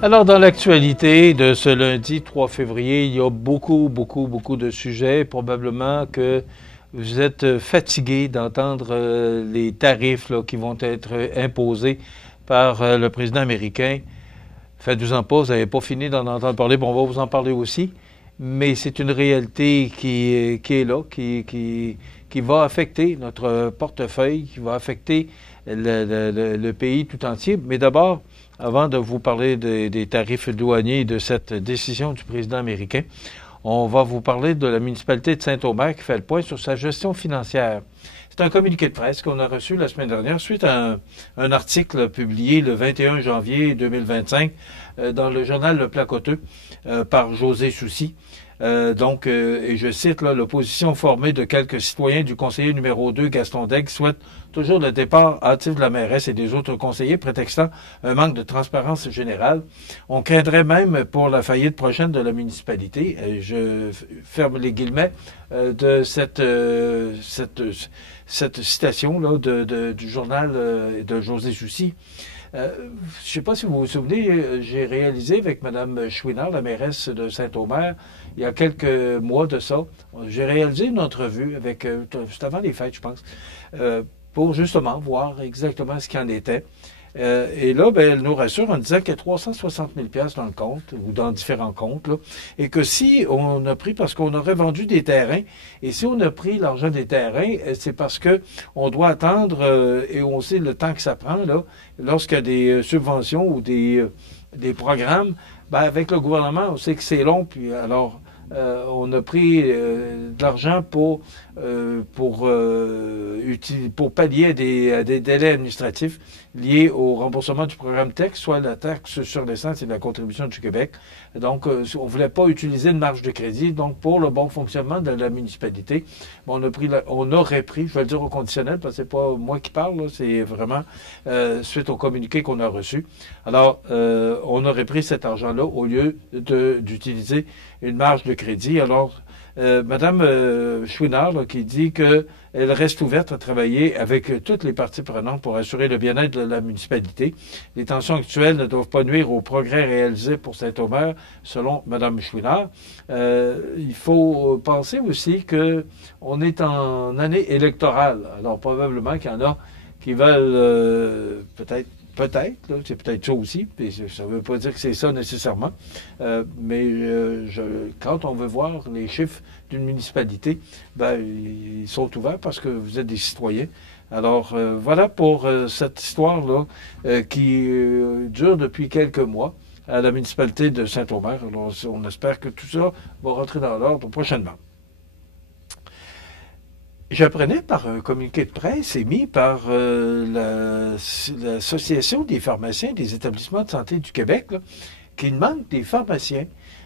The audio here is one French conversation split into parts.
Alors, dans l'actualité de ce lundi 3 février, il y a beaucoup de sujets. Probablement que vous êtes fatigué d'entendre les tarifs là, qui vont être imposés par le président américain. Faites-vous-en pas, vous n'avez pas fini d'en entendre parler, bon, on va vous en parler aussi. Mais c'est une réalité qui est là, qui va affecter notre portefeuille, qui va affecter le pays tout entier. Mais d'abord, avant de vous parler des tarifs douaniers et de cette décision du président américain, on va vous parler de la municipalité de Saint-Omer qui fait le point sur sa gestion financière. C'est un communiqué de presse qu'on a reçu la semaine dernière suite à un article publié le 21 janvier 2025 dans le journal Le Placoteux par José Soucy. Et je cite, là, l'opposition formée de quelques citoyens du conseiller numéro 2, Gaston Daigle, souhaite toujours le départ hâtif de la mairesse et des autres conseillers, prétextant un manque de transparence générale. On craindrait même pour la faillite prochaine de la municipalité. Je ferme les guillemets de cette citation là, du journal de José Soucy. Je ne sais pas si vous vous souvenez, j'ai réalisé avec Mme Chouinard, la mairesse de Saint-Omer, il y a quelques mois de ça, j'ai réalisé une entrevue avec, juste avant les fêtes, je pense, pour justement voir exactement ce qu'il en était. Et là, ben, elle nous rassure en disant qu'il y a 360 000 $ dans le compte, ou dans différents comptes, là, et que si on a pris, parce qu'on aurait vendu des terrains, et si on a pris l'argent des terrains, c'est parce que on doit attendre, et on sait le temps que ça prend, là, lorsqu'il y a des subventions ou des programmes, ben, avec le gouvernement, on sait que c'est long, puis alors, on a pris de l'argent pour pallier à des délais administratifs liés au remboursement du programme TEC, soit la taxe sur l'essence et la contribution du Québec. Donc, on ne voulait pas utiliser une marge de crédit. Donc, pour le bon fonctionnement de la municipalité, on aurait pris, je vais le dire au conditionnel, parce que c'est pas moi qui parle, c'est vraiment suite au communiqué qu'on a reçu. Alors, on aurait pris cet argent-là au lieu d'utiliser une marge de crédit. Alors, Mme Chouinard, là, qui dit qu'elle reste ouverte à travailler avec toutes les parties prenantes pour assurer le bien-être de la municipalité. Les tensions actuelles ne doivent pas nuire aux progrès réalisés pour Saint-Omer, selon Mme Chouinard. Il faut penser aussi qu'on est en année électorale. Alors, probablement qu'il y en a qui veulent peut-être, là, c'est peut-être ça aussi, mais ça ne veut pas dire que c'est ça nécessairement, quand on veut voir les chiffres d'une municipalité, ben, ils sont ouverts parce que vous êtes des citoyens. Alors, voilà pour cette histoire-là qui dure depuis quelques mois à la municipalité de Saint-Omer. Alors, on espère que tout ça va rentrer dans l'ordre prochainement. J'apprenais par un communiqué de presse émis par l'Association des pharmaciens des établissements de santé du Québec qu'il manque des pharmaciens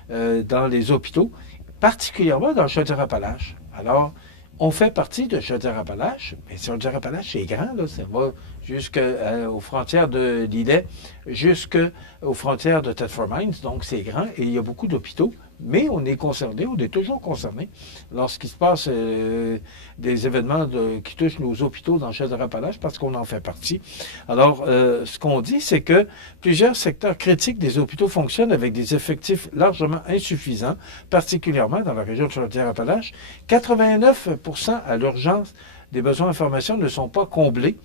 dans les hôpitaux, particulièrement dans Chaudière-Appalaches. Alors, on fait partie de Chaudière-Appalaches, mais Chaudière-Appalaches, c'est grand, là, ça va jusqu'aux frontières de l'Îlet, jusqu'aux frontières de Thetford Mines, donc c'est grand, et il y a beaucoup d'hôpitaux, mais on est concerné, on est toujours concerné lorsqu'il se passe des événements qui touchent nos hôpitaux dans Chaudière-Appalaches, parce qu'on en fait partie. Alors, ce qu'on dit, c'est que plusieurs secteurs critiques des hôpitaux fonctionnent avec des effectifs largement insuffisants, particulièrement dans la région de Chaudière-Appalaches. 89% à l'urgence des besoins en formation ne sont pas comblés.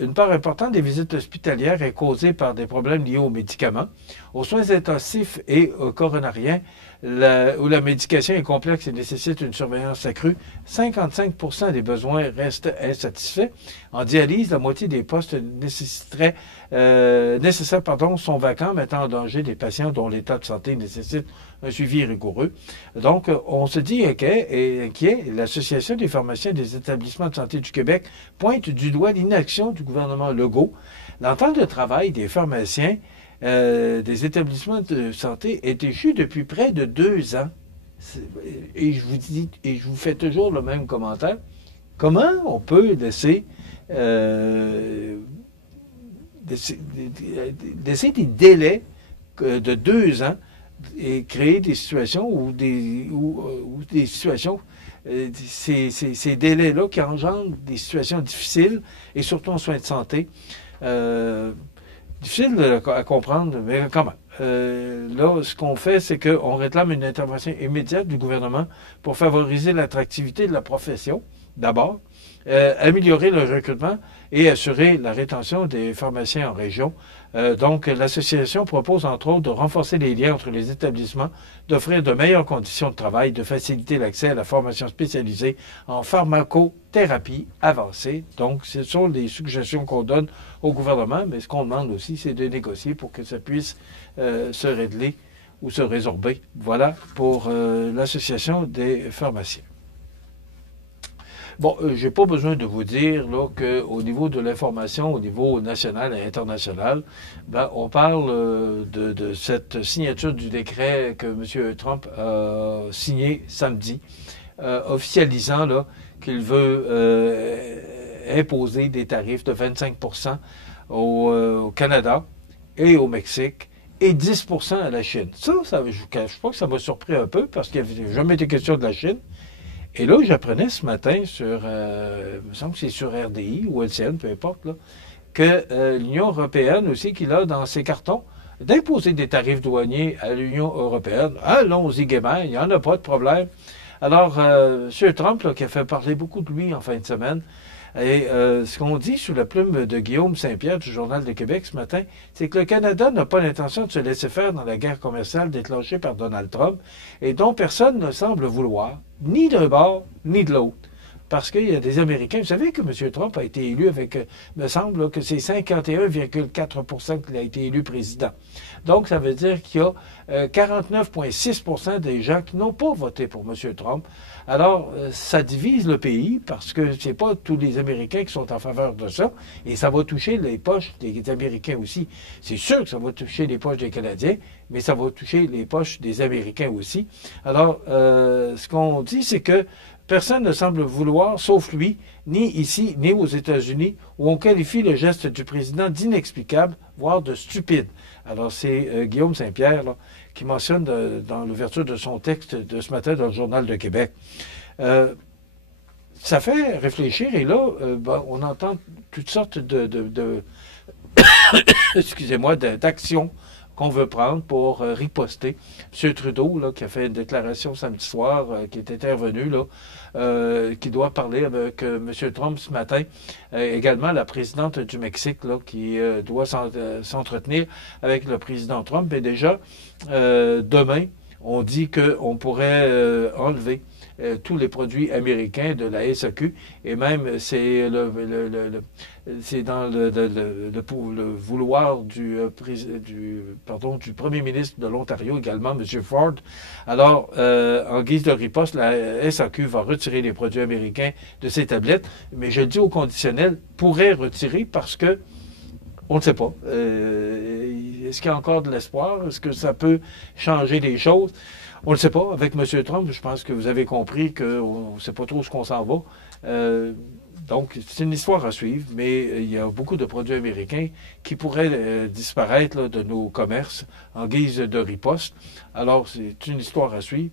Une part importante des visites hospitalières est causée par des problèmes liés aux médicaments, aux soins intensifs et aux coronariens, où la médication est complexe et nécessite une surveillance accrue. 55% des besoins restent insatisfaits. En dialyse, la moitié des postes nécessaires sont vacants, mettant en danger des patients dont l'état de santé nécessite un suivi rigoureux. Donc, on se dit inquiet. L'Association des pharmaciens des établissements de santé du Québec pointe du doigt l'inaction du gouvernement Legault. L'entente de travail des pharmaciens des établissements de santé est échue depuis près de 2 ans. Et je vous fais toujours le même commentaire. Comment on peut laisser des délais de 2 ans et créer des situations ces délais-là qui engendrent des situations difficiles et surtout en soins de santé. Difficile à comprendre, mais quand même. Là, ce qu'on fait, c'est qu'on réclame une intervention immédiate du gouvernement pour favoriser l'attractivité de la profession, d'abord, améliorer le recrutement et assurer la rétention des pharmaciens en région. Donc, l'association propose, entre autres, de renforcer les liens entre les établissements, d'offrir de meilleures conditions de travail, de faciliter l'accès à la formation spécialisée en pharmacothérapie avancée. Donc, ce sont les suggestions qu'on donne au gouvernement, mais ce qu'on demande aussi, c'est de négocier pour que ça puisse se régler ou se résorber. Voilà pour l'association des pharmaciens. Bon, j'ai pas besoin de vous dire là qu'au niveau de l'information, au niveau national et international, ben, on parle de cette signature du décret que M. Trump a signé samedi, officialisant là qu'il veut imposer des tarifs de 25% au Canada et au Mexique et 10% à la Chine. Ça je ne cache pas que ça m'a surpris un peu parce qu'il n'y avait jamais été question de la Chine. Et là, j'apprenais ce matin sur, il me semble que c'est sur RDI ou LCN, peu importe, là, que l'Union européenne aussi, qu'il a dans ses cartons, d'imposer des tarifs douaniers à l'Union européenne. Allons-y gaiement, il n'y en a pas de problème. Alors, M. Trump, là, qui a fait parler beaucoup de lui en fin de semaine, et ce qu'on dit sous la plume de Guillaume Saint-Pierre du Journal de Québec ce matin, c'est que le Canada n'a pas l'intention de se laisser faire dans la guerre commerciale déclenchée par Donald Trump et dont personne ne semble vouloir, ni d'un bord, ni de l'autre. Parce qu'il y a des Américains. Vous savez que M. Trump a été élu avec, me semble, là, que c'est 51,4% qu'il a été élu président. Donc, ça veut dire qu'il y a 49,6% des gens qui n'ont pas voté pour M. Trump. Alors, ça divise le pays parce que c'est pas tous les Américains qui sont en faveur de ça. Et ça va toucher les poches des Américains aussi. C'est sûr que ça va toucher les poches des Canadiens, mais ça va toucher les poches des Américains aussi. Alors, ce qu'on dit, c'est que personne ne semble vouloir, sauf lui, ni ici, ni aux États-Unis, où on qualifie le geste du président d'inexplicable, voire de stupide. Alors, c'est Guillaume Saint-Pierre là, qui mentionne dans l'ouverture de son texte de ce matin dans le Journal de Québec. Ça fait réfléchir, et là, on entend toutes sortes excusez-moi, d'actions qu'on veut prendre pour riposter. M. Trudeau, là, qui a fait une déclaration samedi soir, qui est intervenu, là, qui doit parler avec M. Trump ce matin. Également, la présidente du Mexique, là, qui doit s'entretenir avec le président Trump. Et déjà, demain, on dit qu'on pourrait enlever tous les produits américains de la SAQ, et même c'est dans le vouloir du premier ministre de l'Ontario également, M. Ford. Alors, en guise de riposte, la SAQ va retirer les produits américains de ses tablettes, mais je le dis au conditionnel, pourrait retirer parce que on ne sait pas. Est-ce qu'il y a encore de l'espoir? Est-ce que ça peut changer les choses? On ne le sait pas. Avec M. Trump, je pense que vous avez compris qu'on ne sait pas trop ce qu'on s'en va. Donc, c'est une histoire à suivre, mais il y a beaucoup de produits américains qui pourraient disparaître là, de nos commerces en guise de riposte. Alors, c'est une histoire à suivre.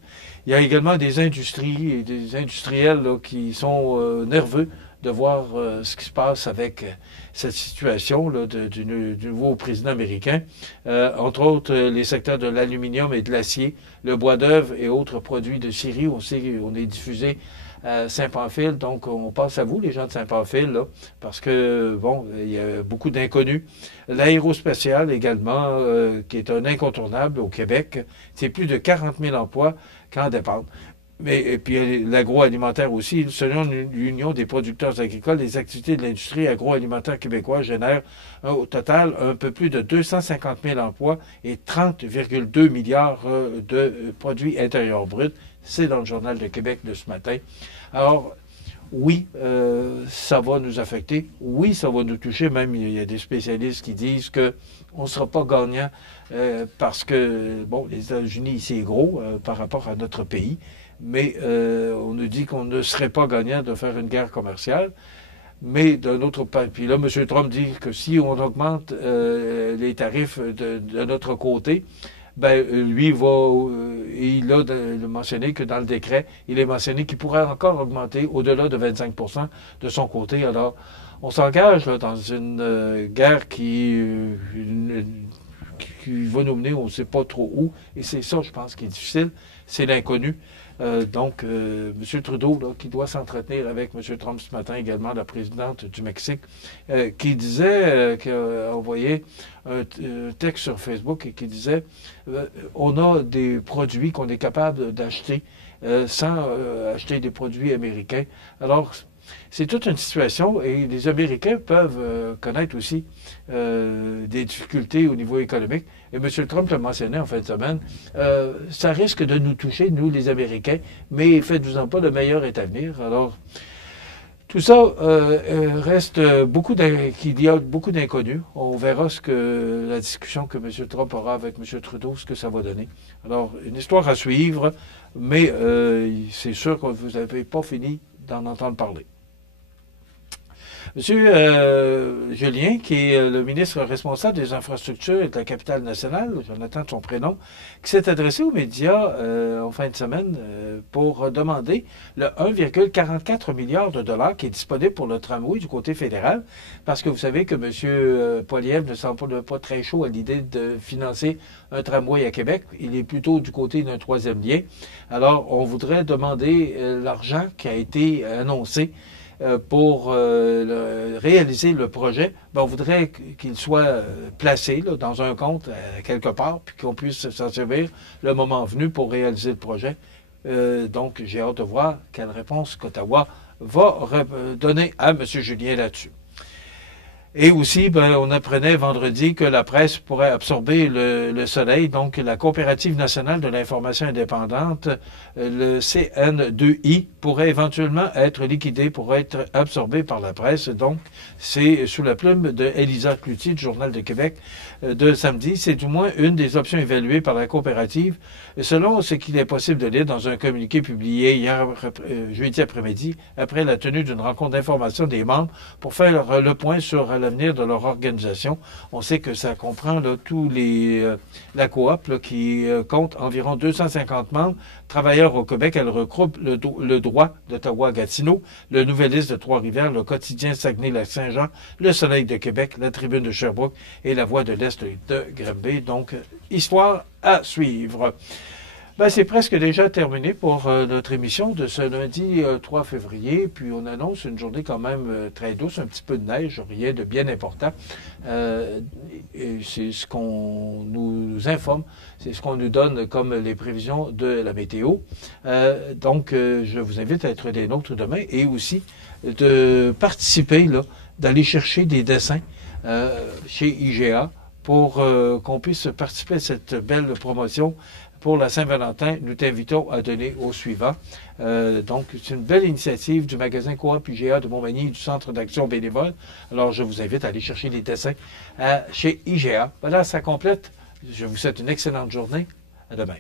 Il y a également des industries et des industriels là, qui sont nerveux de voir ce qui se passe avec cette situation là, du nouveau président américain. Entre autres, les secteurs de l'aluminium et de l'acier, le bois d'œuvre et autres produits de scierie. On sait qu'on est diffusé à Saint-Pamphile, donc on pense à vous, les gens de Saint-Pamphile, là, parce que, bon, il y a beaucoup d'inconnus. L'aérospatial également, qui est un incontournable au Québec, c'est plus de 40 000 emplois qui en dépendent. Et puis l'agroalimentaire aussi. Selon l'Union des producteurs agricoles, les activités de l'industrie agroalimentaire québécoise génèrent au total un peu plus de 250 000 emplois et 30,2 milliards de produits intérieurs bruts. C'est dans le Journal de Québec de ce matin. Alors, oui, ça va nous affecter. Oui, ça va nous toucher. Même, il y a des spécialistes qui disent qu'on ne sera pas gagnant parce que, bon, les États-Unis, c'est gros par rapport à notre pays. Mais on nous dit qu'on ne serait pas gagnant de faire une guerre commerciale. Mais d'un autre côté, puis là, M. Trump dit que si on augmente les tarifs de notre côté, ben lui il a mentionné que dans le décret, il est mentionné qu'il pourrait encore augmenter au-delà de 25% de son côté. Alors, On s'engage dans une guerre qui va nous mener on ne sait pas trop où. Et c'est ça, je pense, qui est difficile. C'est l'inconnu. Donc, M. Trudeau, là, qui doit s'entretenir avec M. Trump ce matin, également la présidente du Mexique, qui disait, qui a envoyé un texte sur Facebook et qui disait on a des produits qu'on est capable d'acheter sans acheter des produits américains. Alors, c'est toute une situation et les Américains peuvent connaître aussi des difficultés au niveau économique. Et M. Trump l'a mentionné en fin de semaine, ça risque de nous toucher, nous les Américains, mais faites-vous-en pas, le meilleur est à venir. Alors, tout ça reste qu'il y a beaucoup d'inconnus. On verra la discussion que M. Trump aura avec M. Trudeau, ce que ça va donner. Alors, une histoire à suivre, mais c'est sûr que vous n'avez pas fini d'en entendre parler. Monsieur Julien, qui est le ministre responsable des infrastructures et de la capitale nationale, Jonathan de son prénom, qui s'est adressé aux médias en fin de semaine pour demander le 1,44 milliard de dollars qui est disponible pour le tramway du côté fédéral, parce que vous savez que M. Poilievre ne semble pas très chaud à l'idée de financer un tramway à Québec. Il est plutôt du côté d'un troisième lien. Alors, on voudrait demander l'argent qui a été annoncé pour réaliser le projet. On voudrait qu'il soit placé là, dans un compte quelque part, puis qu'on puisse s'en servir le moment venu pour réaliser le projet. Donc, j'ai hâte de voir quelle réponse qu'Ottawa va donner à M. Julien là-dessus. Et aussi, on apprenait vendredi que la presse pourrait absorber le soleil. Donc, la Coopérative nationale de l'information indépendante, le CN2I, pourrait éventuellement être liquidée pour être absorbée par la presse. Donc, c'est sous la plume de Élisa Cloutier du Journal de Québec de samedi. C'est du moins une des options évaluées par la coopérative, selon ce qu'il est possible de lire dans un communiqué publié hier jeudi après-midi, après la tenue d'une rencontre d'information des membres pour faire le point sur l'avenir de leur organisation. On sait que ça comprend là, la coop là, qui compte environ 250 membres, travailleurs au Québec. Elle regroupe le droit d'Ottawa-Gatineau, le Nouvelliste de Trois-Rivières, le quotidien Saguenay-Lac-Saint-Jean, le Soleil de Québec, la Tribune de Sherbrooke et la Voix de l'Est de Granby. Donc, histoire à suivre. C'est presque déjà terminé pour notre émission de ce lundi 3 février. Puis on annonce une journée quand même très douce, un petit peu de neige, rien de bien important. C'est ce qu'on nous informe, c'est ce qu'on nous donne comme les prévisions de la météo. Donc, je vous invite à être des nôtres demain et aussi de participer, là, d'aller chercher des dessins chez IGA pour qu'on puisse participer à cette belle promotion. Pour la Saint-Valentin, nous t'invitons à donner au suivant. Donc, c'est une belle initiative du magasin Coop IGA de Montmagny et du Centre d'action bénévole. Alors, je vous invite à aller chercher les dessins chez IGA. Voilà, ça complète. Je vous souhaite une excellente journée. À demain.